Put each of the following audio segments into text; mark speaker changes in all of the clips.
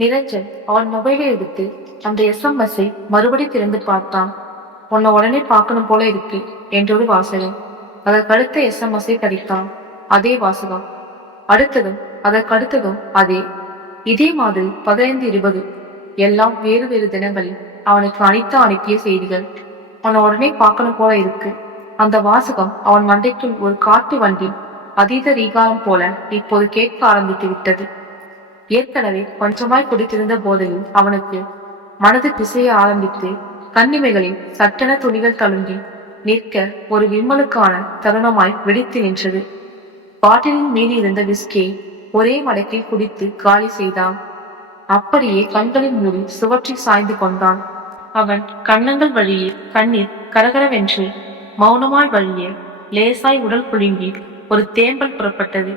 Speaker 1: நிரஞ்சன் அவன் மொபைலை எடுத்து அந்த எஸ்எம்எஸ்ஸை மறுபடி திறந்து பார்த்தான். உன்னை உடனே பார்க்கணும் போல இருக்கு என்றொரு வாசகம். அதற்கடுத்த எஸ்எம்எஸ்ஸை படித்தான் அதே வாசகம். அடுத்ததும் அதற்கடுத்ததும் அதே. இதே மாதிரி பதினைந்து இருபது எல்லாம் வேறு வேறு தினங்களில் அவனுக்கு அனிதா அனுப்பிய செய்திகள். அவனை உடனே பார்க்கணும் போல இருக்கு. அந்த வாசகம் அவன் மண்டைக்குள் ஒரு காட்டு வண்டி அதீத ரீகாரம் போல இப்போது கேட்க ஆரம்பித்து விட்டது. ஏற்கனவே கொஞ்சமாய் குடித்திருந்த போதையும் அவனுக்கு மனது பிசைய ஆரம்பித்து கண்ணிமைகளில் சட்டென துணிகள் தழுங்கி நிற்க ஒரு விம்மலுக்கான தருணமாய் வெடித்து நின்றது. பாட்டிலின் மீது இருந்த விஸ்கியை ஒரே மடக்கில் குடித்து காலி செய்தான். அப்படியே கண்களின் மூடி சுவற்றில் சாய்ந்து கொண்டான். அவன் கண்ணங்கள் வழியே கண்ணீர் கரகரவென்று மௌனமாய் வழிய லேசாய் உடல் குலுங்கி ஒரு தேம்பல் புறப்பட்டது.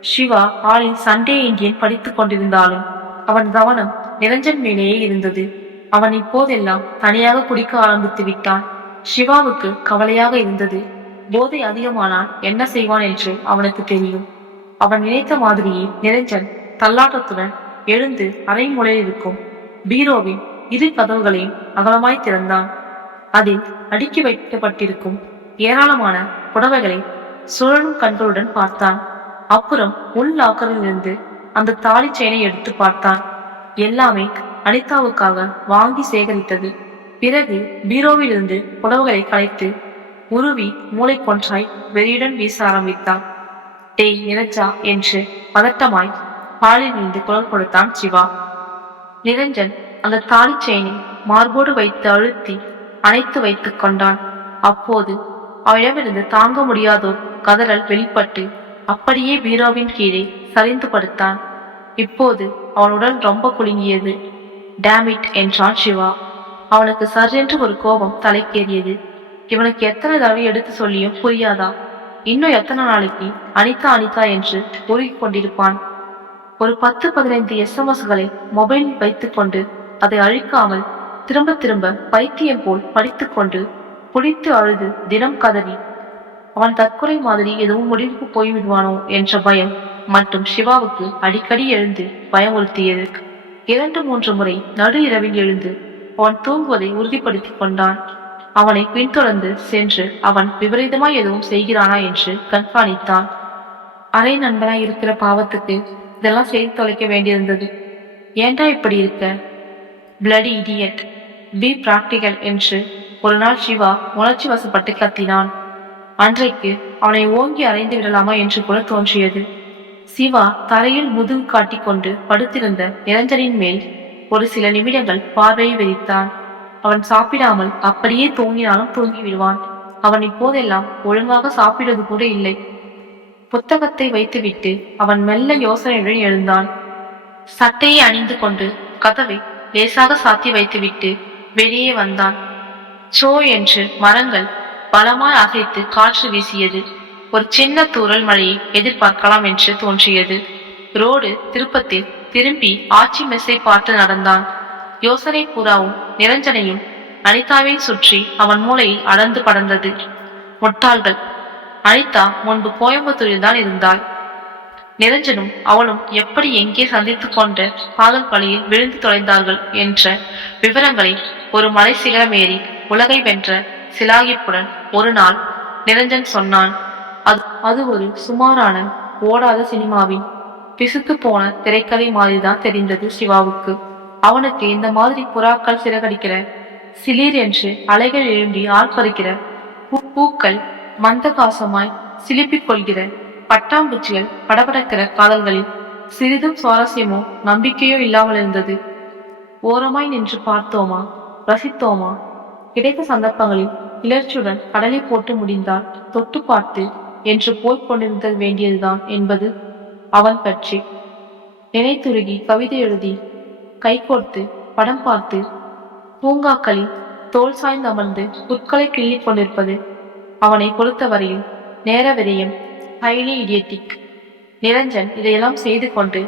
Speaker 1: சிவா ஆளின் சண்டே இங்கே படித்துக் கொண்டிருந்தாலும் அவன் கவனம் நிரஞ்சன் மேலேயே இருந்தது. அவன் இப்போதெல்லாம் தனியாக குடிக்க ஆரம்பித்து விட்டான். சிவாவுக்கு கவலையாக இருந்தது. போதை அதிகமானால் என்ன செய்வான் என்று அவனுக்கு தெரியும். அவன் நினைத்த மாதிரியே நிரஞ்சன் தள்ளாட்டத்துடன் எழுந்து அரை இருக்கும் பீரோவின் இரு கதவுகளையும் அகலமாய் திறந்தான். அதில் அடுக்கி வைக்கப்பட்டிருக்கும் ஏராளமான புடவைகளை சுழலும் கண்களுடன் பார்த்தான். அப்புறம் உள் லாக்கரில் இருந்து அந்த தாலி செயினை எடுத்து பார்த்தான். எல்லாமே அனிதாவுக்காக வாங்கி சேகரித்தது. பிறகு பீரோவில் இருந்து புடவுகளை கலைத்து உருவி மூளை கொன்றாய் வெறியுடன் வீச ஆரம்பித்தான். டேய் நினைச்சா? என்று பதட்டமாய் பாலில் இருந்து குரல் கொடுத்தான் சிவா. நிரஞ்சன் அந்த தாலி செயினை மார்போடு வைத்து அழுத்தி அணைத்து வைத்துக் கொண்டான். அப்போது அவளிடமிருந்து தாங்க முடியாதோர் கதறல் வெளிப்பட்டு அப்படியே பீரோவின் கீழே சரிந்து படுத்தான். இப்போது அவன் உடல் ரொம்ப குலுங்கியது. டேமிட் என்றான் சிவா. அவனுக்கு சர்ரென்று ஒரு கோபம் தலைக்கேறியது. இவனுக்கு எத்தனை தடவை எடுத்து சொல்லியும் புரியாதா? இன்னும் எத்தனை நாளைக்கு? அனிதா அனிதா என்று கூறிக் கொண்டிருப்பான். ஒரு பத்து பதினைந்து எஸ்எம்எஸ்களை மொபைலில் வைத்துக்கொண்டு அதை அழிக்காமல் திரும்ப திரும்ப பைத்தியம் போல் படித்துக்கொண்டு புளித்து அழுது தினம் கதறி அவன் தற்கொலை மாதிரி எதுவும் முடிவுக்கு போய்விடுவானோ என்ற பயம் மற்றும் சிவாவுக்கு அடிக்கடி எழுந்து பயமுறுத்தியது. இரண்டு மூன்று முறை நடு இரவில் எழுந்து அவன் தூங்குவதை உறுதிப்படுத்திக் கொண்டான். அவனை பின்தொடர்ந்து சென்று அவன் விபரீதமாய் எதுவும் செய்கிறானா என்று கண்காணித்தான். அரை நண்பனாய் இருக்கிற பாவத்துக்கு இதெல்லாம் செய்து தொலைக்க வேண்டியிருந்தது. ஏண்டா இப்படி இருக்க? பிளடி இடியட் பி பிராக்டிகல் என்று ஒரு நாள் சிவா உணர்ச்சி வசப்பட்டு கத்தினான். அன்றைக்கு அவனை ஓங்கி அறைந்து விடலாமா என்று கூட தோன்றியது. சிவா தரையில் முதுகு காட்டிக்கொண்டு படுத்திருந்த நிரஞ்சனின் மேல் ஒரு சில நிமிடங்கள் பார்வையை வெறித்தான் அவன் சாப்பிடாமல் அப்படியே தூங்கினாலும் தூங்கி விடுவான் அவன் இப்போதெல்லாம் ஒழுங்காக சாப்பிடுவது கூட இல்லை. புத்தகத்தை வைத்துவிட்டு அவன் மெல்ல யோசனையுடன் எழுந்தான். சட்டையை அணிந்து கொண்டு கதவை லேசாக சாத்தி வைத்துவிட்டு வெளியே வந்தான். சோ என்று மரங்கள் பலமாய் அசைத்து காற்று வீசியது. ஒரு சின்ன தூரல் மழையை எதிர்பார்க்கலாம் என்று தோன்றியது. ரோடு திருப்பத்தில் திரும்பி ஆச்சி மெஸ்ஸை பார்த்து நடந்தான். யோசனை பூராவும் நிரஞ்சனையும் அனிதாவை சுற்றி அவன் மூளையில் அடர்ந்து படர்ந்தது. முட்டாள்கள். அனிதா முன்பு கோயம்புத்தூரில் தான் இருந்தாள். நிரஞ்சனும் அவளும் எப்படி எங்கே சந்தித்துக் கொண்ட காதல் பழியில் விழுந்து தொலைந்தார்கள் என்ற விவரங்களை ஒரு மலை சிகரம் ஏறி உலகை வென்ற சிலாகிப்புடன் ஒரு நாள் நிரஞ்சன் சொன்னான் அது அது ஒரு சுமாரான ஓடாத சினிமாவின் பிசுத்து போன திரைக்கதை மாதிரிதான் தெரிந்தது சிவாவுக்கு. அவனுக்கு இந்த மாதிரி புறாக்கள் சிறகடிக்கிற சிலீர் என்று அலைகள் எழும்பி ஆர்ப்பரிக்கிற பூ- பூக்கள் மந்தகாசமாய் சிலிப்பிக் கொள்கிற பட்டாம்பூச்சிகள் படபடக்கிற காதல்களில் சிறிதும் சுவாரஸ்யமோ நம்பிக்கையோ இல்லாமல் இருந்தது ஓரமாய் நின்று பார்த்தோமா ரசித்தோமா கிடைத்த சந்தர்ப்பங்களில் கிளர்ச்சியுடன் கடலை போட்டு முடிந்தால் தொட்டு பார்த்து என்று போய்க் கொண்டிருந்த வேண்டியதுதான் என்பது அவன் பற்றி. நினைத்துருகி கவிதை எழுதி கைகோர்த்து படம் பார்த்து பூங்காக்களில் தோல் சாய்ந்து அமர்ந்து புற்களை கிள்ளிக் கொண்டிருப்பது அவனை பொறுத்தவரையில் நேர விரயம். ஹைலி இடியட்டிக். நிரஞ்சன் இதையெல்லாம் செய்து கொண்டு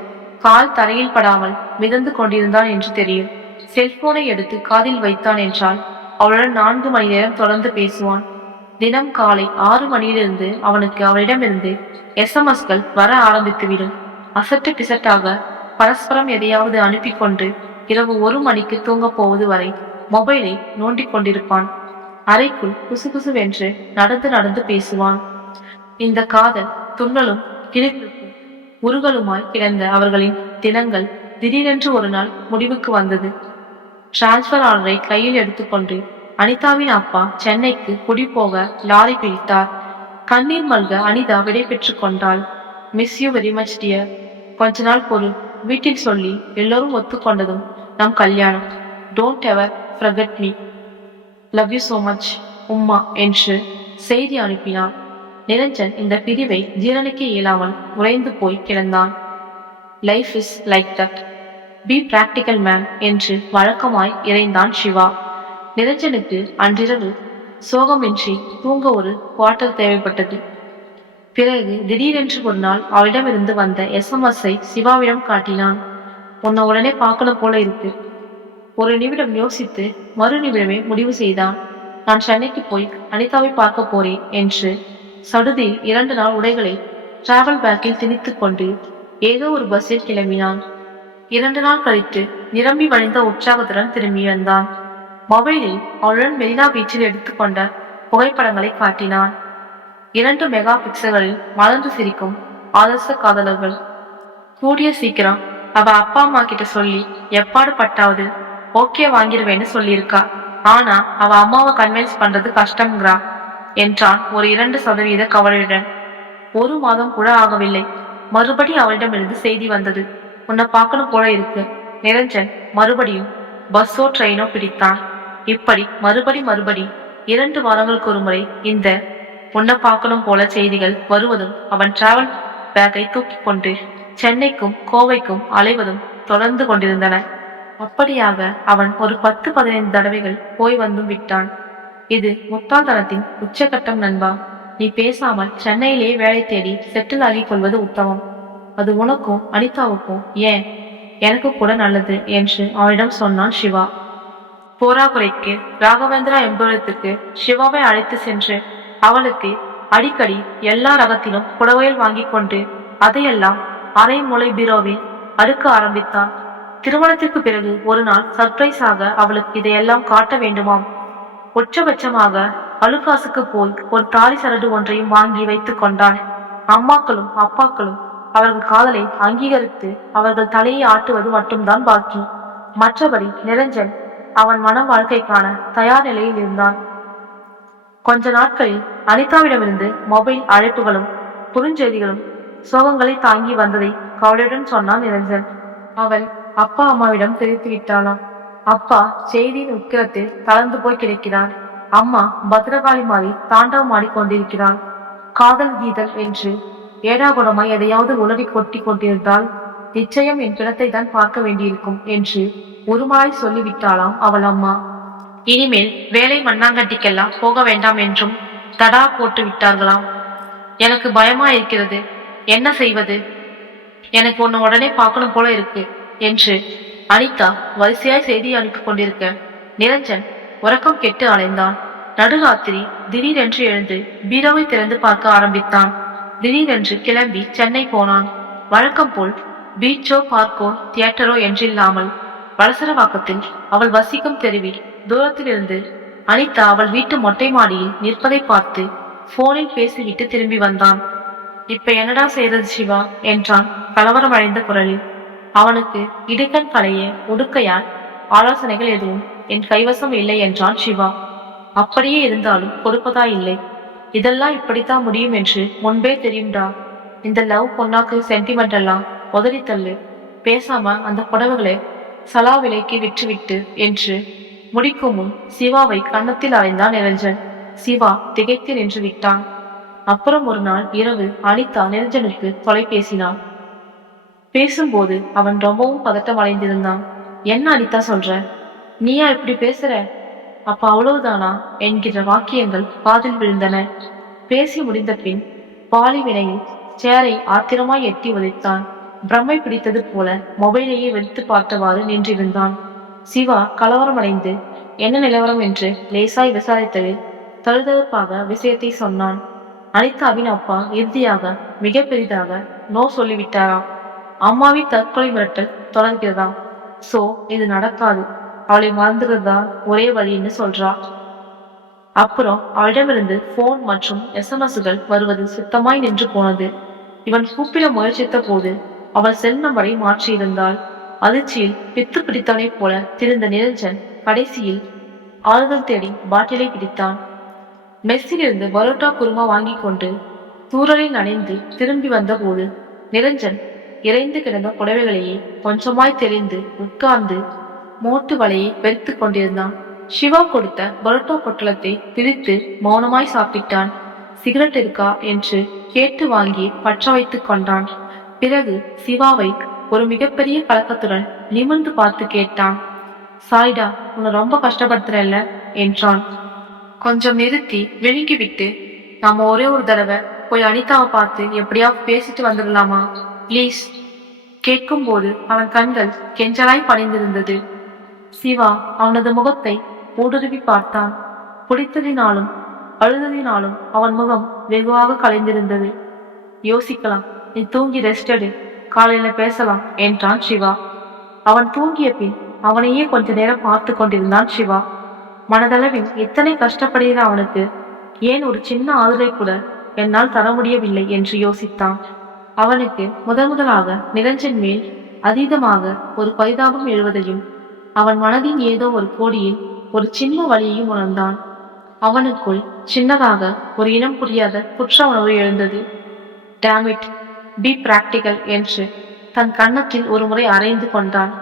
Speaker 1: கால் தரையில் படாமல் மிதந்து கொண்டிருந்தான் என்று தெரியும். செல்போனை எடுத்து காதில் வைத்தான் என்றால் அவளுடன் நான்கு மணி நேரம் தொடர்ந்து பேசுவான். தினம் காலை ஆறு மணியிலிருந்து அவனுக்கு அவளிடமிருந்து எஸ்எம்எஸ்கள் வர ஆரம்பித்துவிடும். அசட்டு பிசட்டாக பரஸ்பரம் எதையாவது அனுப்பி கொண்டு இரவு ஒரு மணிக்கு தூங்கப் போவது வரை மொபைலை நோண்டிக் கொண்டிருப்பான். அறைக்குள் குசுகுசுவென்று நடந்து நடந்து பேசுவான். இந்த காதல் துண்ணலும் கிழிப்பும் உருகலுமாய் கிடந்த அவர்களின் தினங்கள் திடீரென்று ஒரு நாள் முடிவுக்கு வந்தது. டிரான்ஸ்பர் ஆர்டரை கையில் எடுத்துக்கொண்டு அனிதாவின் அப்பா சென்னைக்கு குடி போக லாரி பிடித்தார். கண்ணீர் மல்க அனிதா விடை பெற்றுக் கொண்டாள். Miss you very much dear கொஞ்ச நாள் பொறு வீட்டில் சொல்லி எல்லோரும் ஒத்துக்கொண்டதும் நம் கல்யாணம். Don't ever forget me love you so much உம்மா என்று செய்தி அனுப்பினான் நிரஞ்சன் இந்த பிரிவை ஜீரணிக்க இயலாமல் உறைந்து போய் கிடந்தான். Life is like that be practical man என்று வழக்கமாய் இறைந்தான் சிவா. நிரஞ்சனுக்கு அன்றிரவு சோகமின்றி தூங்க ஒரு குவார்ட்டர் தேவைப்பட்டது. பிறகு திடீரென்று ஒரு நாள் அவளிடமிருந்து வந்த எஸ்எம்எஸ்ஐ சிவாவிடம் காட்டினான். உன்னை உடனே பார்க்கணும் போல இருக்கு. ஒரு நிமிடம் யோசித்து மறு நிமிடமே முடிவு செய்தான். நான் சென்னைக்கு போய் அனிதாவை பார்க்க போறேன் என்று சடுதியில் இரண்டு நாள் உடைகளை டிராவல் பேக்கில் திணித்து கொண்டு ஏதோ ஒரு பஸ்ஸில் கிளம்பினான். இரண்டு நாள் கழித்து நிரம்பி வழிந்த உற்சாகத்துடன் திரும்பி வந்தான். மொபைலில் அவளுடன் மெரினா பீச்சில் எடுத்துக்கொண்ட புகைப்படங்களை காட்டினான். இரண்டு மெகா பிக்சல்களில் மலர்ந்து சிரிக்கும் ஆதர்ச காதலர்கள். கூடிய சீக்கிரம் அவ அப்பா அம்மா கிட்ட சொல்லி எப்பாடு பட்டாவது ஓகே வாங்கிருவேன்னு சொல்லியிருக்கா. ஆனா அவ அம்மாவை கன்வின்ஸ் பண்றது கஷ்டம்ங்கிறா என்றான் ஒரு இரண்டு சதவீத கவலையுடன். ஒரு மாதம் கூட ஆகவில்லை. மறுபடி அவளிடமிருந்து செய்தி வந்தது. உன்னை பார்க்கணும் போல இருக்கு. நிரஞ்சன் மறுபடியும் பஸ்ஸோ ட்ரெயினோ பிடித்தான். இப்படி மறுபடி மறுபடி இரண்டு வாரங்களுக்கு ஒரு முறை இந்த உன்னை பார்க்கணும் போல செய்திகள் வருவதும் அவன் டிராவல் பேக்கை தூக்கி கொண்டு சென்னைக்கும் கோவைக்கும் அலைவதும் தொடர்ந்து கொண்டிருந்தன. அப்படியாக அவன் ஒரு பத்து பதினைந்து தடவைகள் போய் வந்தும் விட்டான். இது முட்டாள்தனத்தின் உச்சகட்டம் நண்பா. நீ பேசாமல் சென்னையிலேயே வேலை தேடி செட்டில் ஆகிக் கொள்வது உத்தமம். அது உனக்கும் அனிதாவுக்கும் ஏன்? எனக்கு கூட நல்லது என்று அவனிடம் சொன்னான் சிவா. போராக்குறைக்கு ராகவேந்திரா எம்புரத்துக்கு சிவாவை அழைத்து சென்று அவளுக்கு அடிக்கடி எல்லா ரகத்திலும் புடவையில் வாங்கி கொண்டு அதையெல்லாம் அரை முளை பீரோவில் அடுக்க ஆரம்பித்தான் திருமணத்திற்கு பிறகு ஒரு நாள் சர்ப்ரைஸாக அவளுக்கு இதையெல்லாம் காட்ட வேண்டுமாம். உச்சபட்சமாக அழுக்காசுக்கு போய் ஒரு தாலி சரடு ஒன்றையும் வாங்கி வைத்துக் கொண்டான் அம்மாக்களும் அப்பாக்களும் அவர்கள் காதலை அங்கீகரித்து அவர்கள் தலையை ஆட்டுவது மட்டும்தான் பாக்கி. மற்றபடி நிரஞ்சன் அவன் மன வாழ்க்கைக்கான தயார் நிலையில் இருந்தான். கொஞ்ச நாட்களில் அனிதாவிடமிருந்து மொபைல் அழைப்புகளும் குறுஞ்செய்திகளும் சோகங்களை தாங்கி வந்ததை கவலையுடன் சொன்னான் நிரஞ்சன். அவள் அப்பா அம்மாவிடம் தெரிவித்து விட்டாளாம். அப்பா செய்தியின் உக்கிரத்தில் தளர்ந்து போய் கிடக்கிறார். அம்மா பத்ரகாளி மாறி தாண்டவம் ஆடிக்கொண்டிருக்கிறாள். காதல் கீதல் என்று ஏடாகுடமாய் எதையாவது உளறி கொட்டி கொண்டிருந்தால் நிச்சயம் என் பிணத்தை தான் பார்க்க வேண்டியிருக்கும் என்று ஒருமாய் சொல்லிவிட்டாளாம் அவள் அம்மா. இனிமேல் வேலை மண்ணாங்கட்டிக்கெல்லாம் போக வேண்டாம் என்றும் தடா போட்டு விட்டார்களாம். எனக்கு பயமா இருக்கிறது. என்ன செய்வது? எனக்கு உன்னை உடனே பார்க்கணும் போல இருக்கு என்று அனிதா வரிசையாய் செய்தி அனுப்பி கொண்டிருக்க நிரஞ்சன் உறக்கம் கெட்டு அலைந்தான். நடுராத்திரி திடீரென்று எழுந்து பீரோவை திறந்து பார்க்க ஆரம்பித்தான். திடீரென்று கிளம்பி சென்னை போனான். வழக்கம் போல் பீச்சோ பார்க்கோ தியேட்டரோ என்றில்லாமல் வளசரவாக்கத்தில் அவள் வசிக்கும் தெருவில் தூரத்திலிருந்து அனிதா அவள் வீட்டு மொட்டை மாடியில் நிற்பதை பார்த்து போனில் பேசிவிட்டு திரும்பி வந்தான். இப்ப என்னடா செய்தது சிவா? என்றான் கலவரமடைந்த குரலில். அவனுக்கு இடுக்கண் களைய உடுக்கையால் ஆலோசனைகள் எதுவும் என் கைவசம் இல்லை என்றான் சிவா. அப்படியே இருந்தாலும் கொடுப்பதா இல்லை? இதெல்லாம் இப்படித்தான் முடியும் என்று முன்பே தெரியும்டா. இந்த லவ் பொண்ணாக்கு சென்டிமெண்ட் எல்லாம் உதறி தள்ளு. பேசாம அந்த புடவைகளை சலா விலைக்கு விற்றுவிட்டு என்று முடிக்கும் முன் சிவாவை கன்னத்தில் அறைந்தான் நிரஞ்சன். சிவா திகைத்து நின்று விட்டான். அப்புறம் ஒரு நாள் இரவு அனிதா நிரஞ்சனுக்கு தொலைபேசினான். பேசும்போது அவன் ரொம்பவும் பதட்டம் அடைந்திருந்தான். என்ன அனிதா சொல்ற? நீயா இப்படி பேசுற? அப்ப அவ்வளவுதானா? என்கிற வாக்கியங்கள் காதில் விழுந்தன. பேசி முடிந்த பின் பாலிவினையில் சேரை ஆத்திரமாய் எட்டி உதைத்தான் பிரம்மை பிடித்தது போல மொபைலையே வெடித்து பார்த்தவாறு நின்றிருந்தான். சிவா கலவரமடைந்து என்ன நிலவரம்? என்று லேசாய் விசாரித்தது தழுதழுப்பாக விஷயத்தை சொன்னான். அனிதாவின் அப்பா இறுதியாக மிக பெரிதாக நோ சொல்லிவிட்டாராம். அம்மாவின் தற்கொலை மிரட்டல் தொடர்கிறதா சோ இது நடக்காது. அவளை மறந்துடுறதா ஒரே வழின்னு சொல்றா. அப்புறம் அவளிடமிருந்து போன் மற்றும் எஸ்எம்எஸ்கள் வருவது சுத்தமாய் நின்று போனது. இவன் கூப்பிட முயற்சித்த போது அவள் செல் நம்பரை மாற்றியிருந்தாள் அதிர்ச்சியில் பித்து பிடித்தவனைப் போல திருந்த நிரஞ்சன் கடைசியில் ஆறுதல் தேடி பாட்டிலை பிடித்தான். மெஸ்ஸிலிருந்து பரோட்டா குருமா வாங்கி கொண்டு தூரலில் நனைந்து திரும்பி வந்தபோது நிரஞ்சன் இறைந்து கிடந்த புடவைகளையே கொஞ்சமாய் தெரிந்து உட்கார்ந்து மோட்டு வலையை வெறித்துக் கொண்டிருந்தான். சிவா கொடுத்த பரோட்டா பொட்டலத்தை பிரித்து மௌனமாய் சாப்பிட்டான். சிகரெட் இருக்கா என்று கேட்டு வாங்கி பற்ற வைத்துக் கொண்டான். பிறகு சிவாவை ஒரு மிகப்பெரிய கலக்கத்துடன் நிமிர்ந்து பார்த்து கேட்டான். சாய்டா உன்னை ரொம்ப கஷ்டப்படுத்துறல்ல? என்றான். கொஞ்சம் நிறுத்தி விழுங்கி விட்டு நாம ஒரே ஒரு தடவை போய் அனிதாவை பார்த்து எப்படியாவது பேசிட்டு வந்துடலாமா? ப்ளீஸ். கேட்கும்போது அவன் கண்கள் கெஞ்சலாய் பணிந்திருந்தது. சிவா அவனது முகத்தை ஊடுருவி பார்த்தான். பிடித்ததினாலும் அழுததினாலும் அவன் முகம் வெகுவாக கலைந்திருந்தது. யோசிக்கலாம் நீ தூங்கி ரெஸ்ட் எடு. காலையில பேசலாம் என்றான் சிவா. அவன் தூங்கிய பின் அவனையே கொஞ்ச நேரம் பார்த்து கொண்டிருந்தான் சிவா. மனதளவில் எத்தனை கஷ்டப்படுகிற அவனுக்கு ஏன் ஒரு சின்ன ஆறுதலை கூட என்னால் தர முடியவில்லை? என்று யோசித்தான். அவனுக்கு முதன் முதலாக நிரஞ்சன் மேல் அதீதமாக ஒரு பரிதாபம் எழுவதையும் அவன் மனதின் ஏதோ ஒரு கோடியில் ஒரு சின்ன வழியையும் உணர்ந்தான். அவனுக்குள் சின்னதாக ஒரு இனம் புரியாத குற்ற உணர்வு எழுந்தது. டேமிட் பி பிராக்டிகல் என்று தன் கன்னத்தில் ஒரு முறை அரைந்து கொண்டான்.